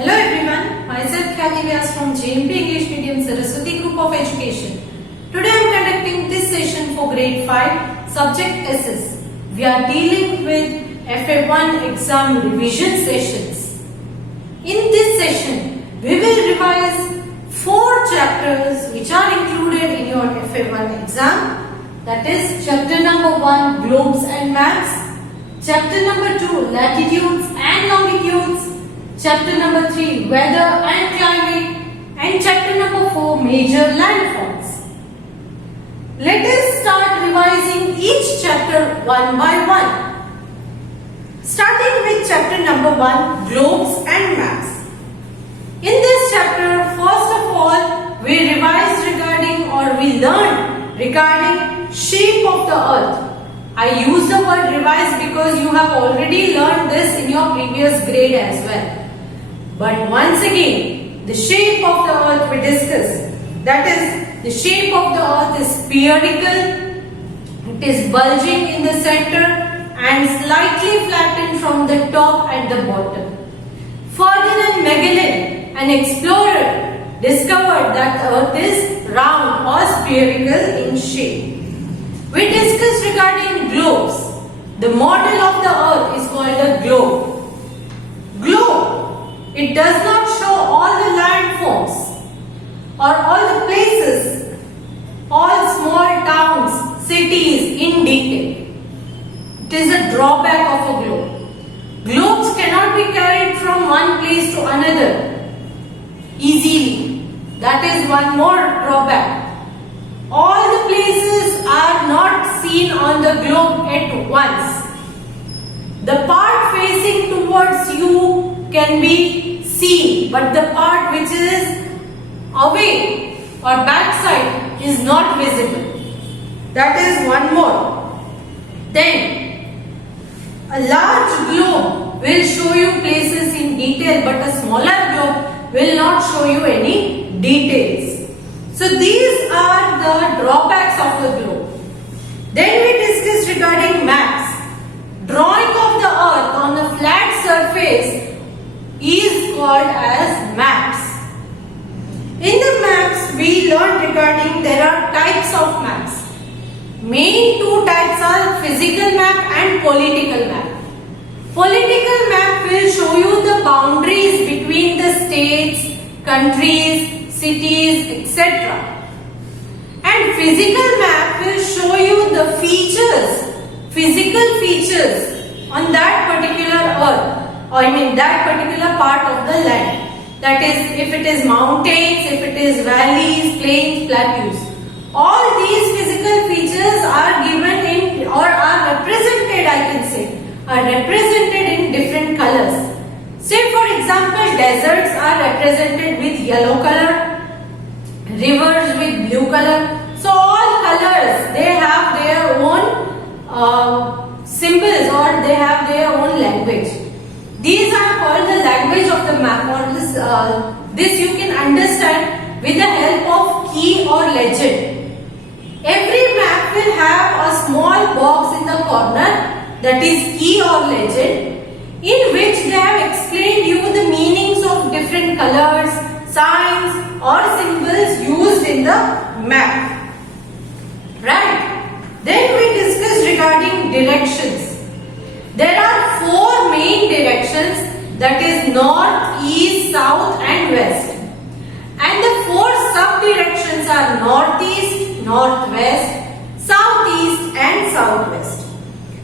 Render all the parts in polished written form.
Hello everyone, myself Khyati Vyas from JMP English Medium Saraswati Group of Education. Today I am conducting this session for grade 5, subject SS. We are dealing with FA1 exam revision sessions. In this session, we will revise 4 chapters which are included in your FA1 exam. That is chapter number 1, globes and maps. Chapter number 2, latitudes and longitudes. Chapter number 3, weather and climate. And chapter number 4, major landforms. Let us start revising each chapter one by one. Starting with chapter number 1, globes and maps. In this chapter, first of all, we revised we learned regarding shape of the earth. I use the word revise because you have already learned this in your previous grade as well. But once again, the shape of the earth we discussed. That is, the shape of the earth is spherical, it is bulging in the center and slightly flattened from the top and the bottom. Ferdinand Magellan, an explorer, discovered that the earth is round or spherical in shape. We discussed regarding globes. The model of the earth is called a globe. Globe, it does not show all the landforms or all the places, all small towns, cities in detail. It is a drawback of a globe. Globes cannot be carried from one place to another easily. That is one more drawback. All the places are not seen on the globe at once. The part facing towards you can be seen, but the part which is away or backside is not visible. That is one more. Then, a large globe will show you places in detail, but a smaller globe will not show you any details. So these are the drawbacks of the globe. Then we discussed regarding maps. Drawing of the earth on a flat surface is called as maps. In the maps we learned regarding there are types of maps. Main 2 types are physical map and political map. Political map will show you the boundaries between the states, countries, cities, etc. And physical map will show you the features, physical features on that particular earth, or that particular part of the land. That is, if it is mountains, if it is valleys, plains, plateaus. All these physical features are given in or are represented, I can say, are represented in different colors. Say for example, deserts are represented with yellow color, rivers with blue color. So all colors, they have their own symbols or they have their own language. These are called the language of the map, or this you can understand with the help of key or legend. Every map will have a small box in the corner, that is key or legend, in which they have explained you the meanings of different colors, signs or symbols used in the map. Right? Then we discussed regarding directions. There are 4 main directions, that is north, east, south and west. And the 4 sub-directions are northeast, northwest, southeast and southwest.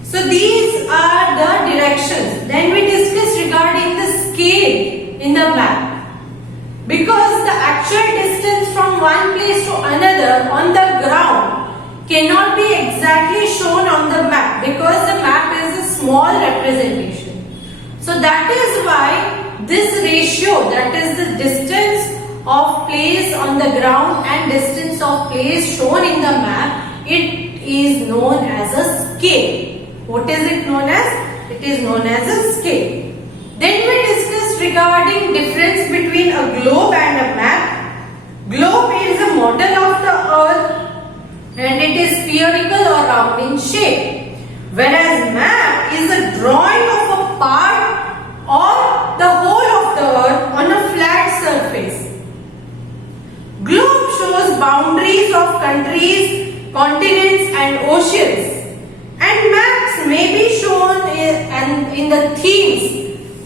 So these are the directions. Then we discussed regarding the scale in the map. Because the actual distance from one place to another on the ground cannot be exactly shown on the map, because the map is a small representation. So that is why this ratio, that is the distance of place on the ground and distance of place shown in the map, it is known as a scale. What is it known as? It is known as a scale. Then we discussed regarding difference between a globe and a map. Globe is a model of the earth and it is spherical or round in shape. Whereas map is a drawing of a part or the whole of the earth on a flat surface. Globe shows boundaries of countries, continents and oceans. And maps may be shown in the themes.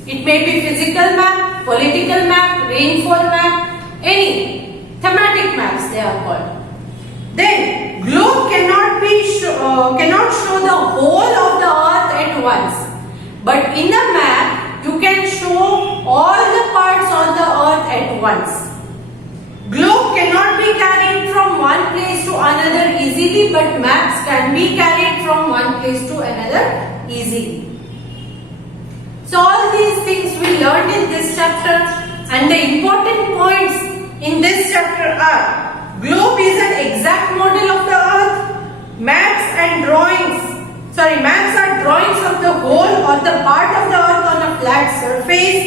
It may be physical map, political map, rainfall map, any thematic maps they are called. Then globe cannot show the whole of the earth at once. But in the map you can show all the parts of the earth at once. Globe cannot be carried from one place to another easily, but maps can be carried from one place to another easily. So all these things we learned in this chapter, and the important points in this chapter are: globe is an exact model of the earth, maps are drawings of the whole or the part of the earth on a flat surface,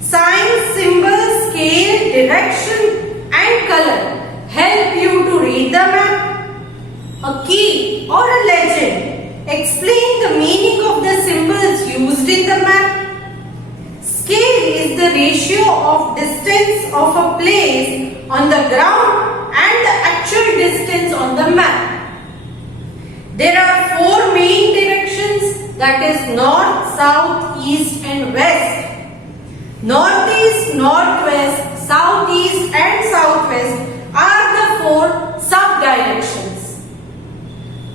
signs, symbols, scale, direction and color help you to read the map. A key or a legend explain the meaning of the symbols used in the map. Scale is the ratio of distance of a place on the ground and the actual distance on the map. There are four main directions, that is north, south, east and west. Northeast, northwest, southeast and southwest are the four sub-directions.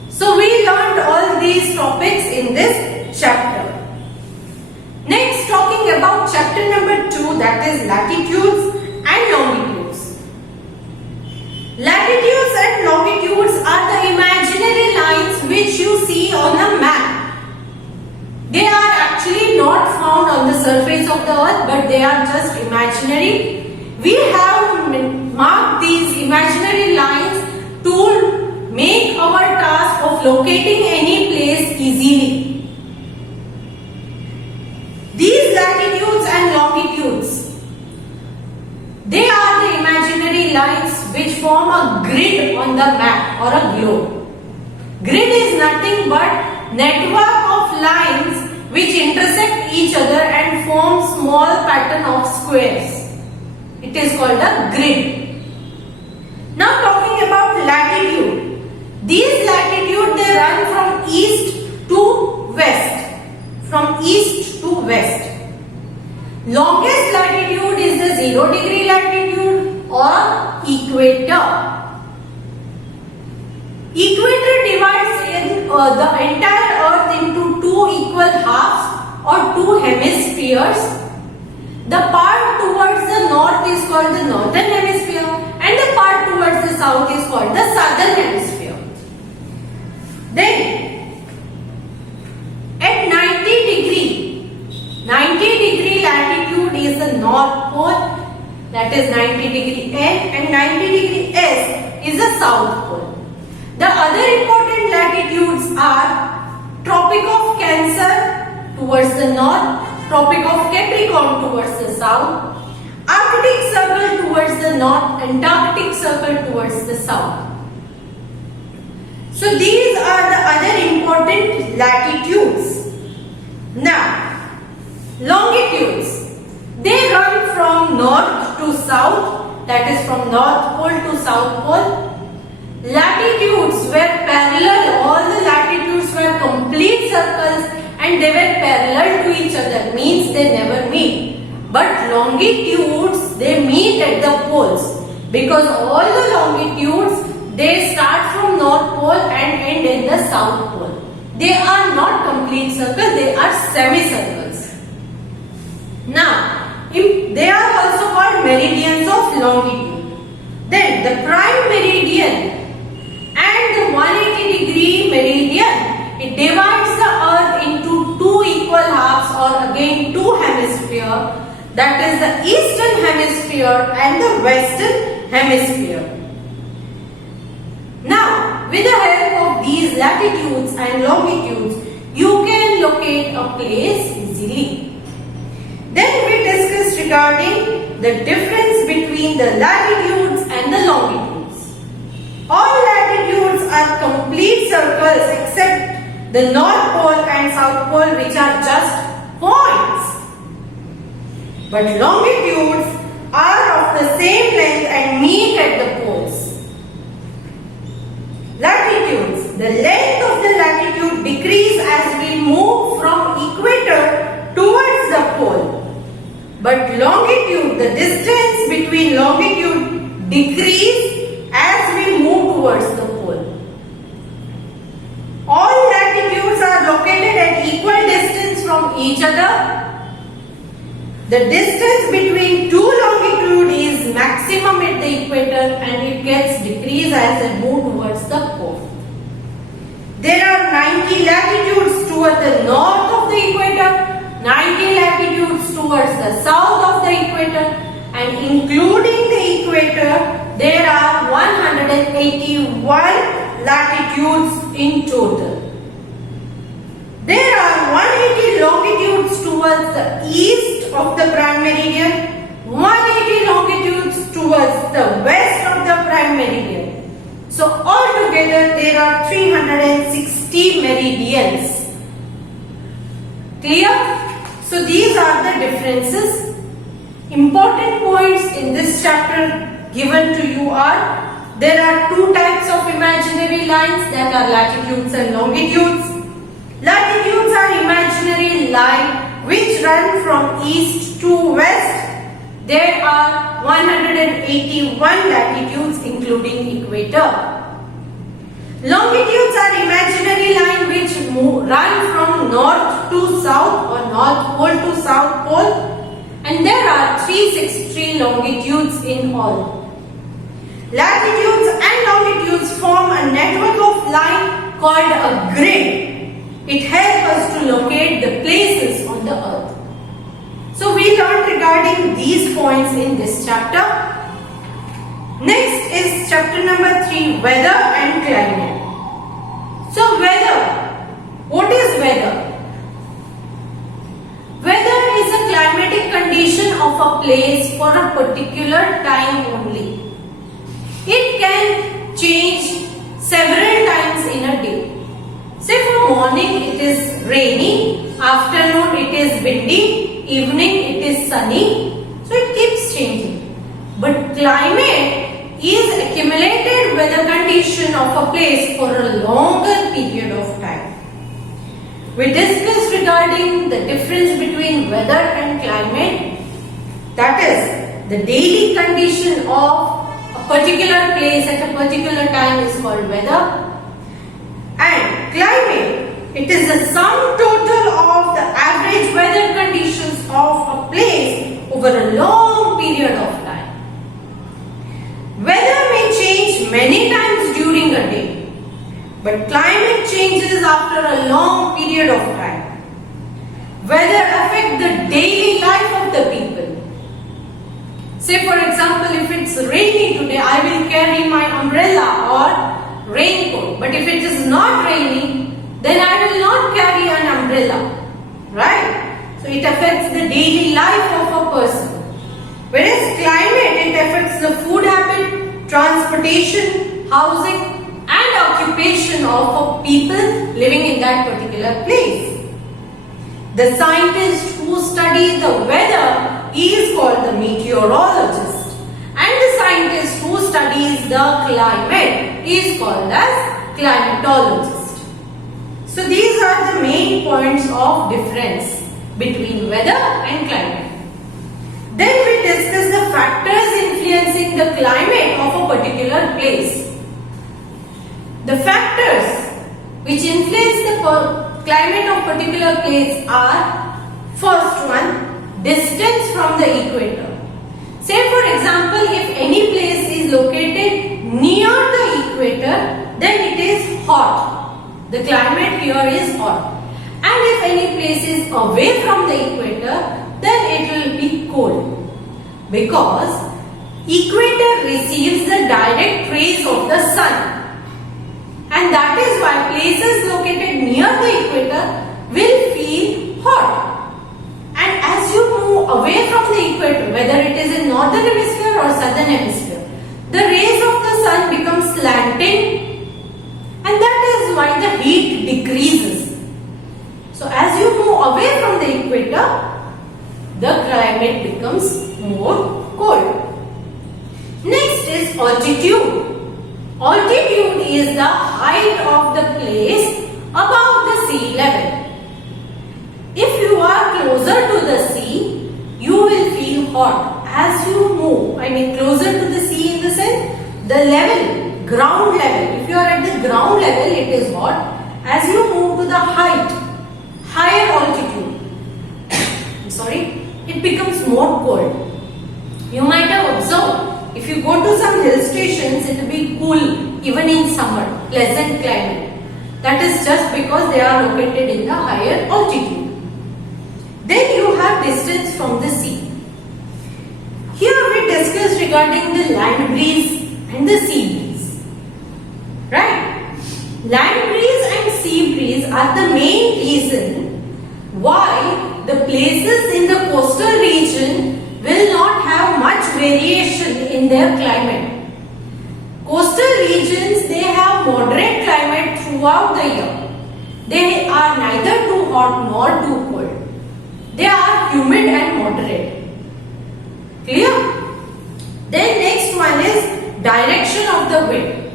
So we learned all these topics in this chapter. Next, talking about chapter number 2, that is latitudes and longitudes. Latitudes and longitudes are the imaginary lines which you see on a map. They are actually not found on the surface of the earth, but they are just imaginary. We have marked these imaginary lines to make our task of locating any place easily. These latitudes and longitudes, they are the imaginary lines which form a grid on the map or a globe. Grid is nothing but network of lines which intersect each other and form small pattern of squares. It is called a grid. Now talking about latitude. These latitude they run from east to west. From east to west. Longest latitude is the 0 degree latitude or equator. Equator divides the entire earth into two equal halves or two hemispheres. The part towards the north is called the northern hemisphere and the part towards the south is called the southern hemisphere. Then at 90 degree latitude is the north pole, that is 90 degree N, and 90 degree S is the south pole. The other important latitudes are Tropic of Cancer towards the north, Tropic of Capricorn towards the south, Arctic Circle towards the north, Antarctic Circle towards the south. So these are the other important latitudes. Now, longitudes. They run from north to south, that is from North Pole to South Pole. Latitudes were parallel, all the latitudes were complete circles and they were parallel to each other, means they never meet. But longitudes, they meet at the poles because all the longitudes, they start from North Pole and end in the South Pole. They are not complete circles, they are semicircles. Now, they are also called meridians of longitude. Then the prime meridian and the 180 degree meridian, it divides the earth into two equal halves or again two hemispheres, that is the eastern hemisphere and the western hemisphere. Now, with the help of these latitudes and longitudes, you can locate a place easily. Then we discussed regarding the difference between the latitudes and the longitudes. All latitudes are complete circles except the North Pole and South Pole, which are just points. but longitudes are of the same length and meet at the poles. Latitudes. The length of the latitude decreases as we move from equator towards the pole. But longitude, the distance between longitude decreases as we move towards the pole. All latitudes are located at equal distance from each other. The distance between two longitudes is maximum at the equator and it gets decreased as they move towards the pole. There are 90 latitudes towards the north of the equator, 90 latitudes towards the south of the equator, and including the equator, there are 181 latitudes in total. There are 180 longitudes towards the east of the prime meridian, 180 longitudes towards the west of the prime meridian. So altogether there are 360 meridians. Clear? So these are the differences. Important points in this chapter given to you are, there are two types of imaginary lines, that are latitudes and longitudes. Latitudes are imaginary lines which run from east to west. There are 181 latitudes including equator. Longitudes are imaginary lines which run from north to south or north pole to south pole, and there are 363 longitudes in all. Latitudes and longitudes form a network of lines called a grid. It helps us to locate the places on the earth. So we learned regarding these points in this chapter. Next is chapter number 3, weather and climate. So weather, what is weather? Weather is a climatic condition of a place for a particular time only. It can change several times in a day. Say for morning it is rainy, afternoon it is windy, evening it is sunny. So it keeps changing. But climate is accumulated weather condition of a place for a longer period of time. We discussed regarding the difference between weather and climate. That is, the daily condition of a particular place at a particular time is called weather. And climate, it is the sum total of the average weather conditions of a place over a long period of time. Weather may change many times during a day, but climate changes after a long period of time. Weather affects the daily life of the people. Say for example, if it's rainy today, I will carry my umbrella or raincoat. But if it is not raining, then I will not carry an umbrella. Right? So it affects the daily life of a person. Whereas climate, it affects the food habit, transportation, housing and occupation of people living in that particular place. The scientist who studies the weather is called the meteorologist, and the scientist who studies the climate is called as climatologist. So these are the main points of difference between weather and climate. Then we discuss the factors influencing the climate of a particular place. The factors which influence the climate of particular place are, first one, distance from the equator. Say for example, if any place is located near the equator, then it is hot. The climate here is hot. And if any place is away from the equator, then it will be cold. Because equator receives the direct rays of the sun. And that is why places located near the equator will feel hot. And as you move away from the equator, whether it is in northern hemisphere or southern hemisphere, the rays of the sun become slanting, and that is why the heat decreases. So as you move away from the equator, the climate becomes Altitude is the height of the place above the sea level. If you are closer to the sea, you will feel hot as you move. I mean closer to the sea in the sense, the level, ground level. If you are at the ground level, it is hot. As you move to the higher altitude, it becomes more cold. You might have observed, if you go to some hill stations, it will be cool even in summer, pleasant climate. That is just because they are located in the higher altitude. Then you have distance from the sea. Here we discussed regarding the land breeze and the sea breeze. Right? Land breeze and sea breeze are the main reason why the places in the coastal region will not have much variation in their climate. Coastal regions, they have moderate climate throughout the year. They are neither too hot nor too cold. They are humid and moderate. Clear? Then next one is direction of the wind.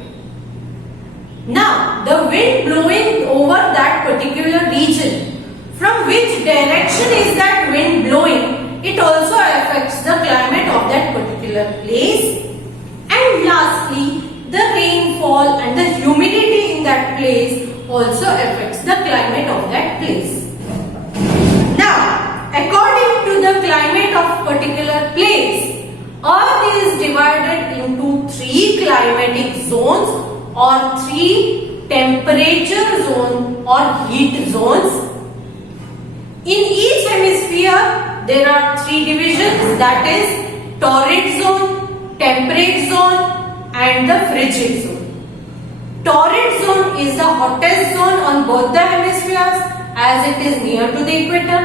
Now, the wind blowing over that particular region, from which direction is that wind blowing, it also affects the climate of that particular place. And lastly, the rainfall and the humidity in that place also affects the climate of that place. Now, according to the climate of particular place, Earth is divided into 3 climatic zones or 3 temperature zones or heat zones. In each hemisphere, there are 3 divisions, that is torrid zone, temperate zone and the frigid zone. Torrid zone is the hottest zone on both the hemispheres as it is near to the equator.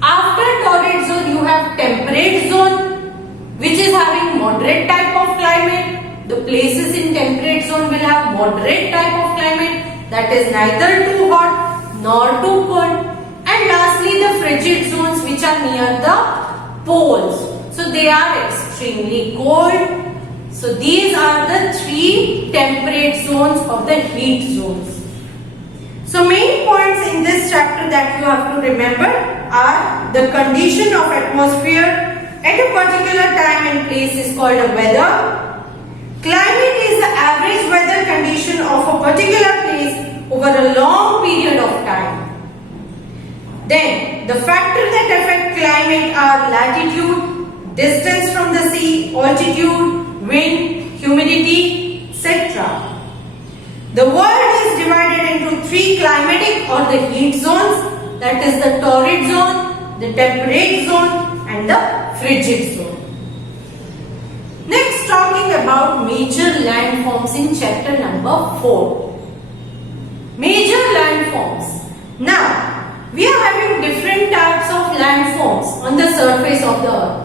After torrid zone, you have temperate zone, which is having moderate type of climate. The places in temperate zone will have moderate type of climate, that is neither too hot nor too cold. And lastly, the frigid zones, which are near the poles. So they are extremely cold. So these are the 3 temperate zones of the heat zones. So main points in this chapter that you have to remember are the condition of atmosphere at a particular time and place is called a weather. Climate is the average weather condition of a particular place over a long period of time. Then the factors that affect climate are latitude, distance from the sea, altitude, wind, humidity, etc. The world is divided into 3 climatic or the heat zones, that is the torrid zone, the temperate zone and the frigid zone. Next, talking about major landforms in chapter number 4. Major landforms. Now, we are having different types of landforms on the surface of the earth.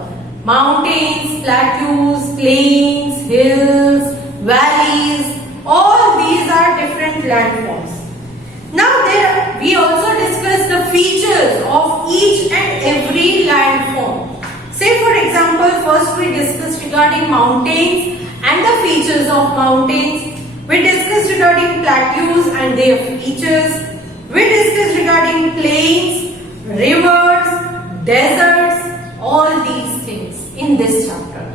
Mountains, plateaus, plains, hills, valleys, all these are different landforms. Now we also discussed the features of each and every landform. Say for example, first we discussed regarding mountains and the features of mountains. We discussed regarding plateaus and their features. We discussed regarding plains, rivers, deserts, all these things in this chapter.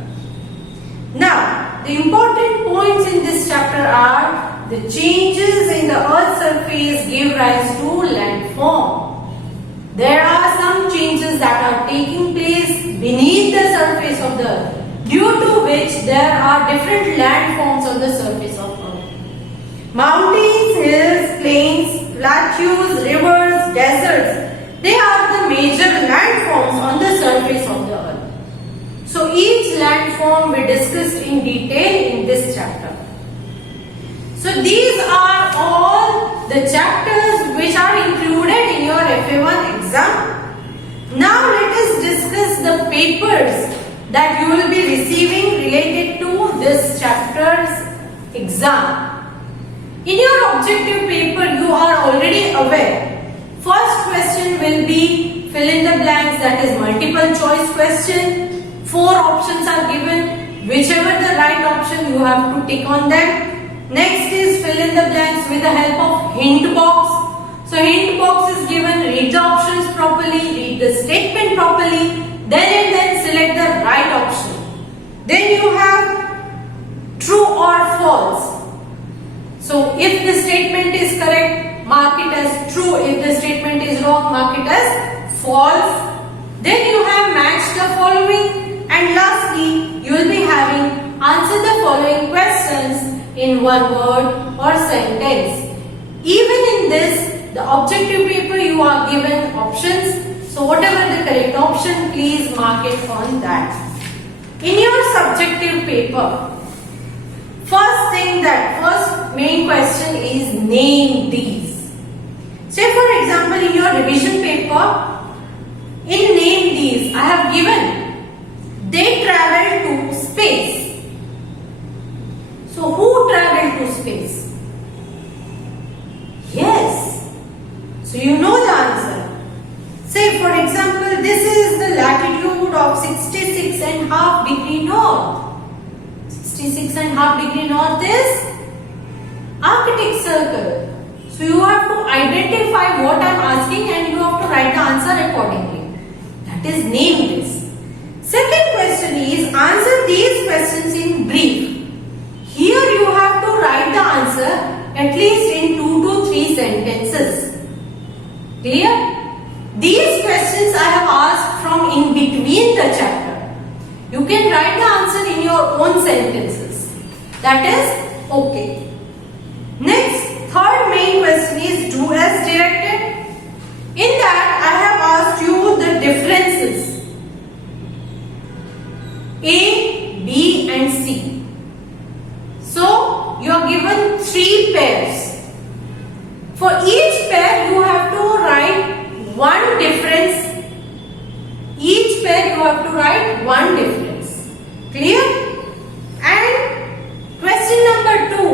Now, the important points in this chapter are the changes in the earth's surface give rise to landform. There are some changes that are taking place beneath the surface of the earth, due to which there are different landforms on the surface of earth. Mountains, hills, plains, plateaus, rivers, deserts, they are the major landforms on the surface of the earth. So each landform we discussed in detail in this chapter. So these are all the chapters which are included in your FA1 exam. Now let us discuss the papers that you will be receiving related to this chapter's exam. In your objective paper, you are already aware. First question will be fill in the blanks, that is multiple choice question. 4 options are given. Whichever the right option, you have to tick on them. Next is fill in the blanks with the help of hint box. So hint box is given, read the options properly, read the statement properly, then and then select the right option. Then you have true or false. So if the statement is correct, mark it as true. If the statement is wrong, mark it as false. Then you have match the following, and lastly you will be having answer the following questions in one word or sentence. Even in this, the objective paper, you are given options. So whatever the correct option, please mark it on that. In your subjective paper, first main question is name these. Say for example, in your revision paper, in name these, I have given they travel to space. So who traveled to space? Yes. So you know the answer. Say for example, this is the latitude of 66.5 degree north. 66.5 degree north is Arctic Circle. So you have to identify what I am asking and you have to write the answer accordingly. That is name this. Second question is answer these questions in brief. Here you have to write the answer at least in 2 to 3 sentences. Clear? These questions I have asked from in between the chapter. You can write the answer in your own sentences. That is okay. Next, third main question is do as directed. In that I have asked you the differences A, B and C. So you are given 3 pairs. For each pair you have to write one difference. Each pair you have to write one difference. Clear? And question number 2,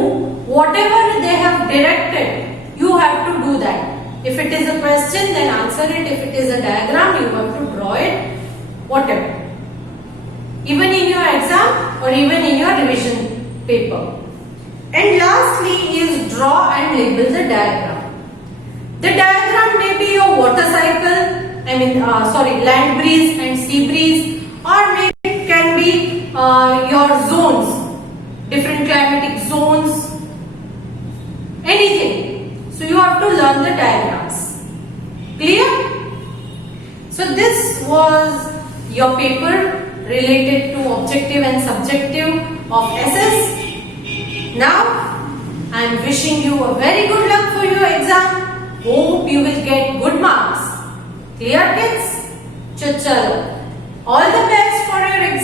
whatever they have directed, you have to do that. If it is a question, then answer it. If it is a diagram, you have to draw it. Whatever. Even in your exam or even in your revision paper. And lastly is draw and label the diagram. The diagram may be your water cycle, land breeze and sea breeze, or maybe it can be your zones, different climatic zones, anything. So you have to learn the diagrams. Clear? So this was your paper related to objective and subjective of SS. Now I am wishing you a very good luck for your exam. Hope you will get good marks. Clear kids? Chalo. All the best for your exam.